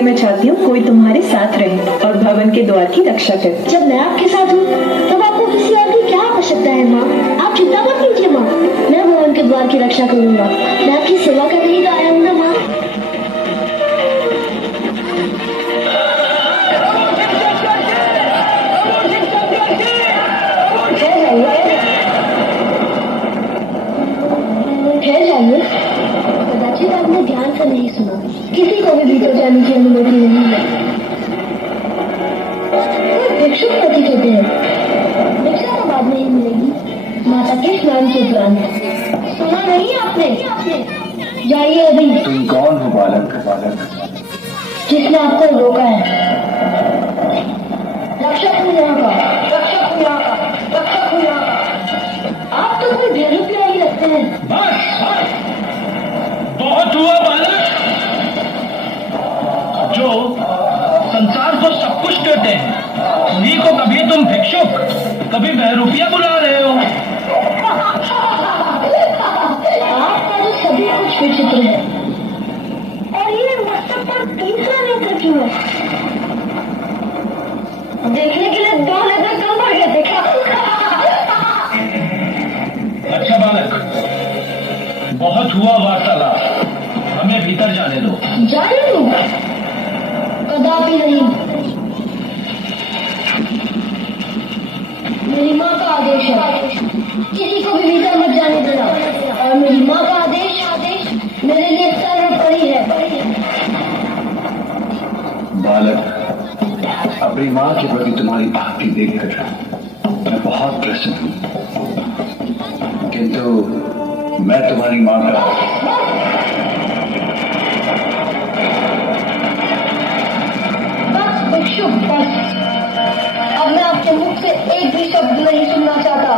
इसलिए मैं चाहती हूँ कोई तुम्हारे साथ रहे और भवन के द्वार की रक्षा करे। जब मैं आपके साथ हूँ तब आपको किसी और की क्या आवश्यकता है माँ? आप चिंता मत कीजिए माँ, मैं भवन के द्वार की रक्षा करूंगा। मैं आपकी सेवा करने ही तो आया हूँ ना माँ। ठहर जाइए, कदाचित आपने ध्यान से नहीं सुना। किसी को भी भीतर जाने की अनुमति नहीं है। भिक्षुक प्रतीत होते हैं, भिक्षा तो बाद में ही मिलेगी, माता के स्नान के दौरान। सुना नहीं आपने? जाइए अभी। तुम कौन हो बालक? जिसने आपको रोका है? रक्षक हूँ यहाँ का, रक्षक हूँ यहाँ का, रक्षक हूँ यहाँ का। आप तो कोई बेरुपया ही लगते हैं। बस बहुत हुआ बालक, जो संसार को सब कुछ कहते हैं उन्हीं को कभी तुम भिक्षुक, कभी बहरूपिया बुला रहे हो। आपका तो सभी कुछ विचित्र है। और ये मस्तक पर तीसरा नेत्र क्यों है? देखने के लिए दो नेत्र कम पड़ गए थे क्या? अच्छा बालक, बहुत हुआ वार्तालाप, हमें भीतर जाने दो। जाने दो? कदापि नहीं। मेरी माँ का आदेश है, किसी को भी भीतर मत जाने देना। और मेरी माँ का आदेश मेरे लिए सर्वोपरि है। बालक, अपनी माँ के प्रति तुम्हारी भक्ति देखकर मैं बहुत प्रसन्न हूँ, किंतु मैं तुम्हारी माँ का बस भिक्षुक, बस। अब मैं आपके मुख से एक भी शब्द नहीं सुनना चाहता।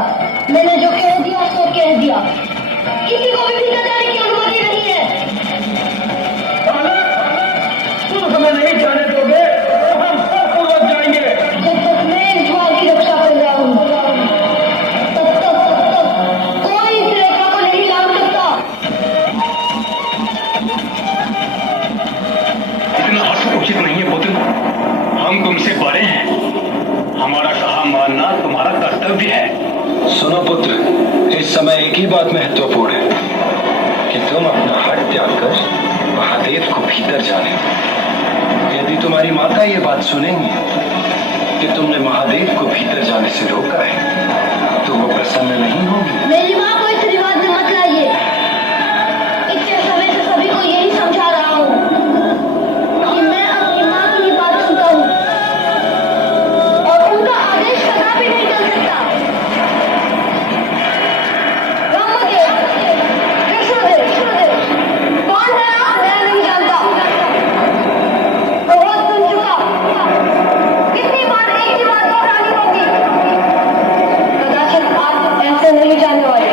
मैंने जो कह दिया सो कह दिया। किसी को भी भीतर जाने की अनुमति नहीं है। तुम हमें नहीं जाने दोगे तो हम सब पूर्वक जाएंगे। जब तक मैं इस द्वार की रक्षा कर रहा हूँ तब तक कोई इस रेखा को नहीं लांघ सकता। इतना हर्ष उचित नहीं है पुत्र, हम तुमसे बड़े हैं, हमारा कहा मानना तुम्हारा कर्तव्य है। सुनो पुत्र, इस समय एक ही बात महत्वपूर्ण है कि तुम अपना हट त्याग कर महादेव को भीतर जाने दो। यदि तुम्हारी माता ये बात सुनेंगी कि तुमने महादेव को भीतर जाने से रोका है तो वो प्रसन्न नहीं होगी। मेरी माँ को इस रिवाज में मत लाइए। इतने समय से सभी को यही समझा रहा हूँ कि मैं अपनी माँ की ही बात सुनता हूँ और उनका आदेश कदापि नहीं चल सकता। रामदेव, कृष्णदेव, कौन है आप? मैं नहीं जानता। बहुत सुन चुका। कितनी बार एक ही बात दोहरानी होगी? कदाचित आप ऐसे नहीं जाने वाले।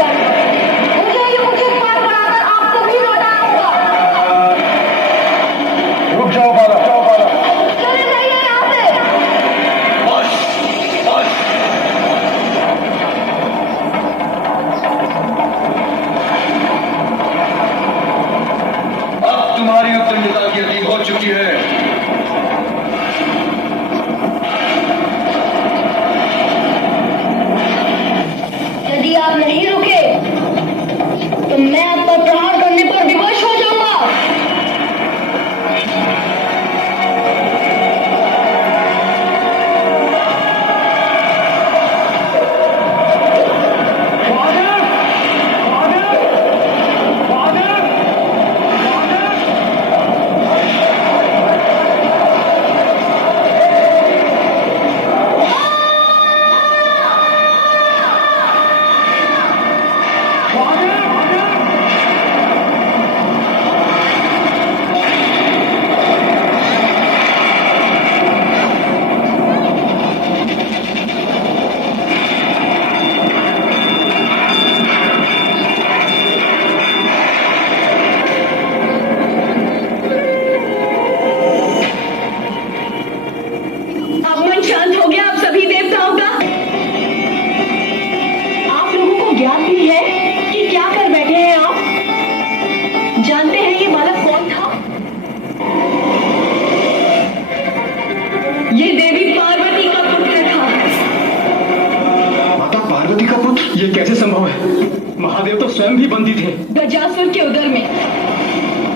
ही बंदी थे। गजासुर के उदर में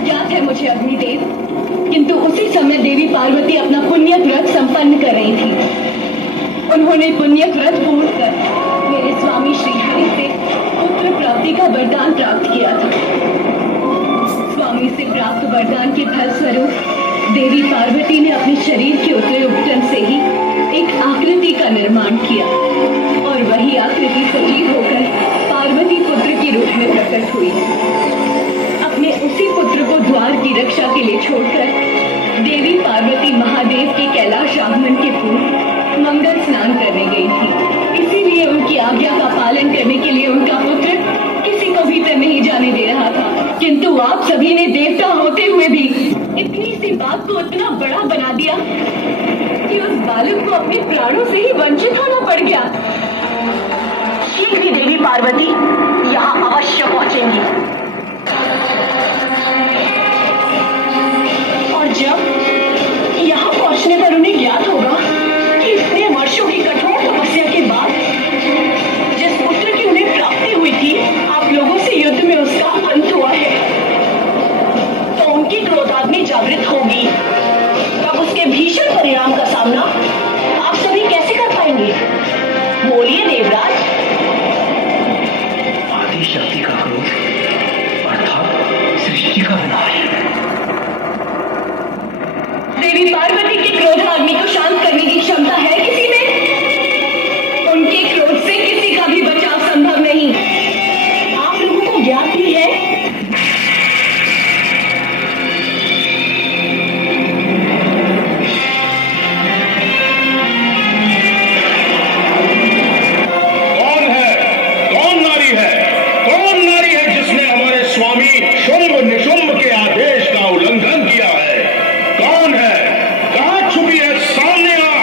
ज्ञात है मुझे अग्निदेव, किंतु उसी समय देवी पार्वती अपना पुण्य व्रत संपन्न कर रही थी। उन्होंने पुण्य व्रत पूर्ण कर मेरे स्वामी श्रीहरि से पुत्र प्राप्ति का वरदान प्राप्त किया था। स्वामी से प्राप्त वरदान के फल स्वरूप देवी पार्वती ने अपने शरीर के उतरे उपटन से ही एक आकृति का निर्माण किया और वही आकृति सजीव होकर पार्वती पुत्र के रूप में प्रकट हुई। अपने उसी पुत्र को द्वार की रक्षा के लिए छोड़कर देवी पार्वती महादेव के कैलाश आगमन के पूर्व मंगल स्नान करने गई थी। इसीलिए उनकी आज्ञा का पालन करने के लिए उनका पुत्र किसी को भीतर नहीं जाने दे रहा था, किंतु आप सभी ने देवता होते हुए भी इतनी सी बात को इतना बड़ा बना दिया कि उस बालक को अपने प्राणों से ही वंचित होना पड़ गया। शीघ्र ही देवी पार्वती यहाँ अवश्य पहुंचेंगी। और जब यहाँ पहुंचने पर उन्हें ज्ञात होगा कि इतने वर्षों की कठोर तपस्या के बाद जिस पुत्र की उन्हें प्राप्ति हुई थी, आप लोगों से युद्ध में उसका अंत हुआ है, तो उनकी क्रोधाग्नि जागृत होगी। तब उसके भीषण परिणाम का सामना आप सभी कैसे कर पाएंगे? बोलिए देवराज। आदि शक्ति का क्रोध अर्थात सृष्टि का विनाश। देवी पार्वती के क्रोधाग्नि को शांत करने की क्षमता है किसी में? उनके क्रोध से किसी का भी बचाव संभव नहीं। आप लोगों को ज्ञात भी है शुंभ निशुंभ के आदेश का उल्लंघन किया है। कौन है? कहां छुपी है? सामने आ।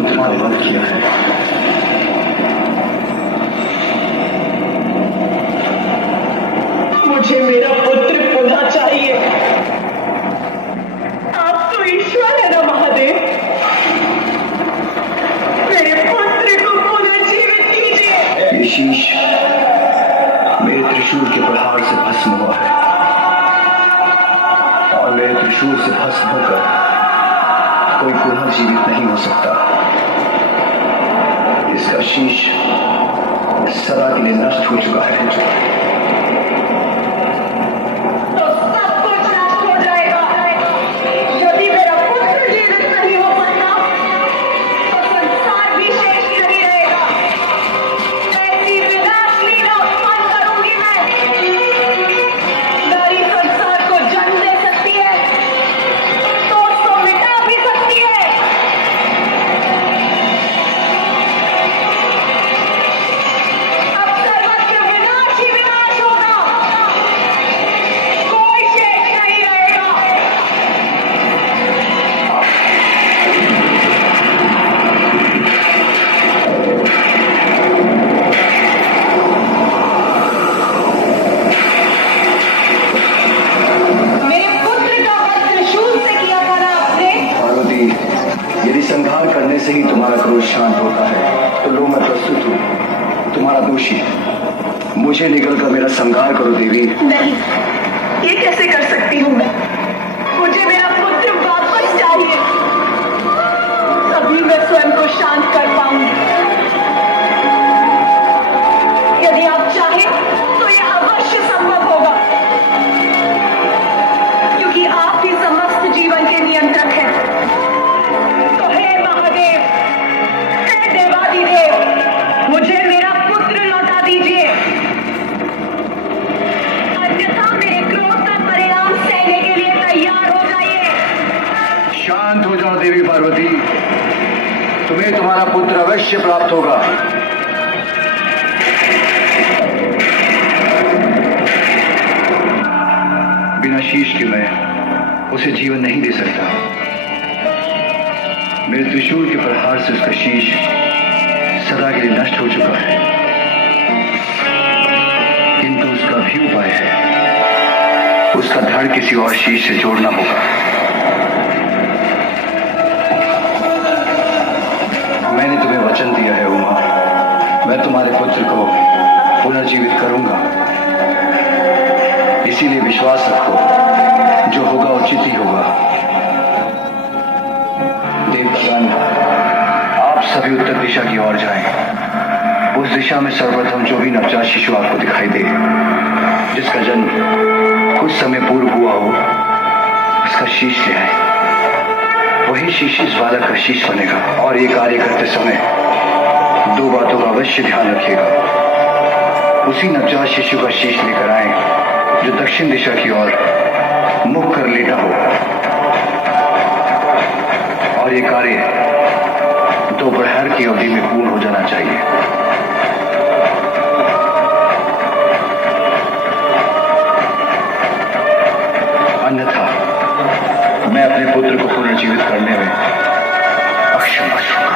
पुत्र का वध किया है। मुझे मेरा पुत्र पुनः चाहिए। आप तो ईश्वर है ना महादेव, मेरे पुत्र को पुनः जीवित कीजिए। ये शीश मेरे त्रिशूल के प्रहार से भस्म हुआ है और मेरे त्रिशूल से भस्म होकर कोई पुनः जीवित नहीं हो सकता। इसका शीश सदा के लिए नष्ट हो चुका है। तो सब कुछ नष्ट हो जाएगा। यदि मेरा पुत्र जीवित नहीं हो सकता तो संसार भी शेष नहीं रहेगा। ऐसी विनाश लीला उत्पन्न करूंगी मैं। नारी संसार को जन्म दे सकती है तो उसको मिटा भी सकती है। अब सर्वत्र विनाश ही विनाश होगा, कोई शेष नहीं रहेगा। मेरे पुत्र का वध त्रिशूल से किया था ना आपने? पार्वती, यदि संहार करने से ही तुम्हारा क्रोध शांत होता है तो लो मैं प्रस्तुत हूँ, तुम्हारा दोषी। मुझे निकलकर मेरा संहार करो देवी। नहीं, ये कैसे कर सकती हूँ मैं? मुझे मेरा पुत्र वापस चाहिए, तभी मैं स्वयं को शांत कर पाऊंगी। यदि आप चाहें तो यह अवश्य संभव होगा, क्योंकि आप ही समस्त जीवन के नियंत्रक हैं। तो हे महादेव, हे देवादिदेव, मुझे मेरा पुत्र लौटा दीजिए, अन्यथा मेरे क्रोध का परिणाम सहने के लिए तैयार हो जाइए। शांत हो जाओ देवी पार्वती, तुम्हें तुम्हारा पुत्र अवश्य प्राप्त होगा। बिना शीश के मैं उसे जीवन नहीं दे सकता। मेरे त्रिशूल के प्रहार से उसका शीश सदा के लिए नष्ट हो चुका है, किंतु उसका भी उपाय है। उसका धड़ किसी और शीश से जोड़ना होगा। मैंने तुम्हें वचन दिया है उमा, मैं तुम्हारे पुत्र को पुनर्जीवित करूंगा। इसीलिए विश्वास रखो, जो होगा उचित ही होगा। देवतागण, आप सभी उत्तर दिशा की ओर जाएं। उस दिशा में सर्वप्रथम जो भी नवजात शिशु आपको दिखाई दे, जिसका जन्म कुछ समय पूर्व हुआ हो, उसका शीश ले आए। वही शीश इस बालक का शीश बनेगा। और ये कार्य करते समय दो बातों का अवश्य ध्यान रखिएगा। उसी नवजात शिशु का शीश लेकर आए जो दक्षिण दिशा की ओर मुख कर लेटा हो, और ये कार्य दोपहर की अवधि में पूर्ण हो जाना चाहिए। अन्यथा मैं अपने पुत्र को पुनर्जीवित करने में अक्षम बचूंगा।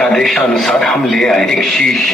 आदेशानुसार हम ले आए एक शीश।